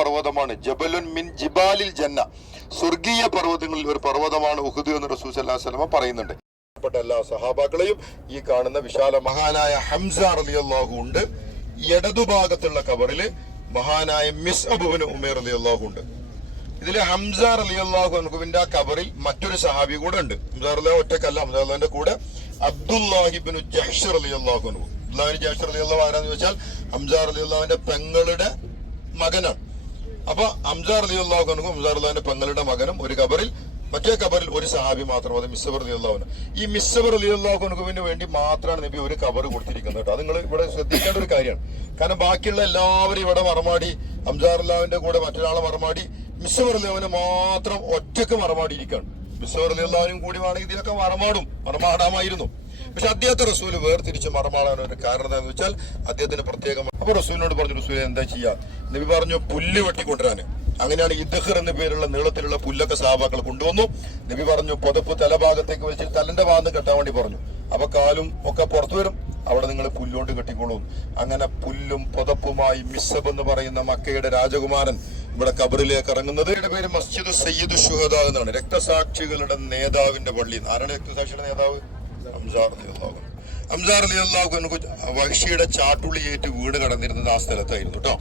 പർവ്വതമാണ്. ജബലുൻ മിൻ ജിബാലിൽ ജന്ന, സ്വർഗീയ പർവ്വതങ്ങളിൽ ഒരു പർവ്വതമാണ് ഉഹുദ് എന്ന് റസൂൽ സല്ലല്ലാഹു അലൈഹി വസല്ലം പറയുന്നുണ്ട്. എല്ലാ സഹാബാക്കളെയും ഈ കാണുന്ന വിശാല മഹാനായ ഹംസ റളിയല്ലാഹു ഉണ്ട്. ഇടതുഭാഗത്തുള്ള കബറിൽ മഹാനായ മിസ്അബ് ഇബ്നു ഉമൈർ റളിയല്ലാഹു ഉണ്ട്. ഇതില് ഹംസ റളിയല്ലാഹു അൻഹുവിന്റെ കബറിൽ മറ്റൊരു സഹാബി കൂടെ ഉണ്ട്. ഹംസ റളിയല്ലാഹു ഒറ്റക്കല്ല, ഹംസ റളിയല്ലാഹുവിന്റെ കൂടെ അബ്ദുല്ലാഹി ഇബ്നു ജഹ്ഷ് റളിയല്ലാഹു അൻഹു. അബ്ദുല്ലാഹി ജഹ്ഷ് റളിയല്ലാഹു ആരാന്ന് ചോദിച്ചാൽ ഹംസ റളിയല്ലാഹുവിന്റെ പെങ്ങളുടെ മകനാണ്. അപ്പൊ ഹംസ റളിയല്ലാഹു അൻഹു ഹംസ റളിയല്ലാഹുവിന്റെ പെങ്ങളുടെ മകനും ഒരു കബറിൽ, മറ്റേ കബറിൽ ഒരു സഹാബി മാത്രം, അത് മിസ്അബ് റളിയല്ലാഹു അൻഹു. ഈ മിസ്അബ് റളിയല്ലാഹു അൻഹുവിന് വേണ്ടി മാത്രമാണ് നബി ഒരു കബർ കൊടുത്തിരിക്കുന്നത് കേട്ടോ. അത് നിങ്ങൾ ഇവിടെ ശ്രദ്ധിക്കേണ്ട ഒരു കാര്യമാണ്. കാരണം ബാക്കിയുള്ള എല്ലാവരും ഇവിടെ മറമാടി, ഹംസ റളിയല്ലാഹുവിന്റെ കൂടെ മറ്റൊരാളെ മറമാടി, മിസ്അബ് റളിയല്ലാഹുവിനെ മാത്രം ഒറ്റക്ക് മറമാടിയിരിക്കുകയാണ്. മിസ്അബ് റളിയല്ലാഹുവിനും കൂടി വേണമെങ്കിൽ ഇതിനൊക്കെ മറമാടാമായിരുന്നു. പക്ഷെ അദ്ദേഹത്തെ റസൂല് വേർതിരിച്ച് മറമാടാൻ ഒരു കാരണം എന്താണെന്ന് വെച്ചാൽ അദ്ദേഹത്തിന് പ്രത്യേകം. അപ്പൊ റസൂലിനോട് പറഞ്ഞു, റസൂല് എന്താ ചെയ്യാ? നബി പറഞ്ഞു പുല്ല് വെട്ടിക്കൊണ്ടുവരാന്. അങ്ങനെയാണ് ഇദ്ഖർ എന്ന പേരുള്ള നീളത്തിലുള്ള പുല്ലൊക്കെ സഹാബാക്കൾ കൊണ്ടുവന്നു. നബി പറഞ്ഞു പുതപ്പ് തലഭാഗത്തേക്ക് വെച്ചിട്ട് തലന്റെ ഭാഗത്ത് കെട്ടാൻ വേണ്ടി പറഞ്ഞു. അപ്പൊ കാലും ഒക്കെ പുറത്തു വരും, അവിടെ നിങ്ങൾ പുല്ലോണ്ട് കെട്ടിക്കൊള്ളൂ. അങ്ങനെ പുല്ലും പുതപ്പുമായി മിസ്അബ് എന്ന് പറയുന്ന മക്കയുടെ രാജകുമാരൻ ഇവിടെ കബറിലേക്ക് ഇറങ്ങുന്നത്. പേര് മസ്ജിദ് സയ്യിദ് ശുഹദാ എന്നാണ്, രക്തസാക്ഷികളുടെ നേതാവിന്റെ പള്ളി. ആരാണ് രക്തസാക്ഷിയുടെ നേതാവ്? ഹംസ റളിയല്ലാഹു അൻഹു. ഹംസ റളിയല്ലാഹു അൻഹു വഹ്ശിയുടെ ചാട്ടുള്ളിയേറ്റ് വീട് കടന്നിരുന്നത് ആ സ്ഥലത്തായിരുന്നു കേട്ടോ.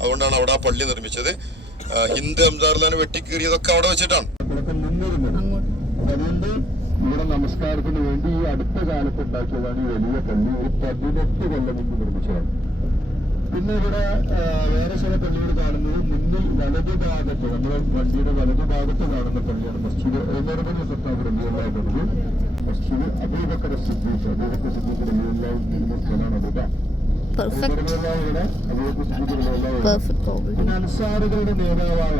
അതുകൊണ്ടാണ് അവിടെ ആ പള്ളി നിർമ്മിച്ചത്. ഹിന്ദ് ഹംസ റളിയല്ലാഹുവിനെ വെട്ടിക്കീറിയതൊക്കെ അവിടെ വെച്ചിട്ടാണ്. അതുകൊണ്ട് ഇവിടെ നമസ്കാരത്തിന് വേണ്ടി ഈ അടുത്ത കാലത്ത് ഉണ്ടാക്കിയതാണ് ഈ വലിയ പള്ളി. ഒരു 18 കൊല്ലം മുമ്പ് നിർമ്മിച്ചതാണ്. പിന്നെ ഇവിടെ വേറെ ചില പള്ളികൾ കാണുന്നത് മുന്നിൽ വലതുഭാഗത്ത്, നമ്മുടെ വണ്ടിയുടെ വലതുഭാഗത്ത് കാണുന്ന പള്ളിയാണ് മസ്ജിദ് ഉമറുബ്നു ഖത്താബ് റളിയല്ലാഹു അൻഹു. മസ്ജിദ് അബൂബക്കർ സിദ്ദീഖ് റളിയല്ലാഹു അൻഹു സ്ഥലമാണ് അത്. Perfect. അൻസാറുകളുടെ നേതാവായ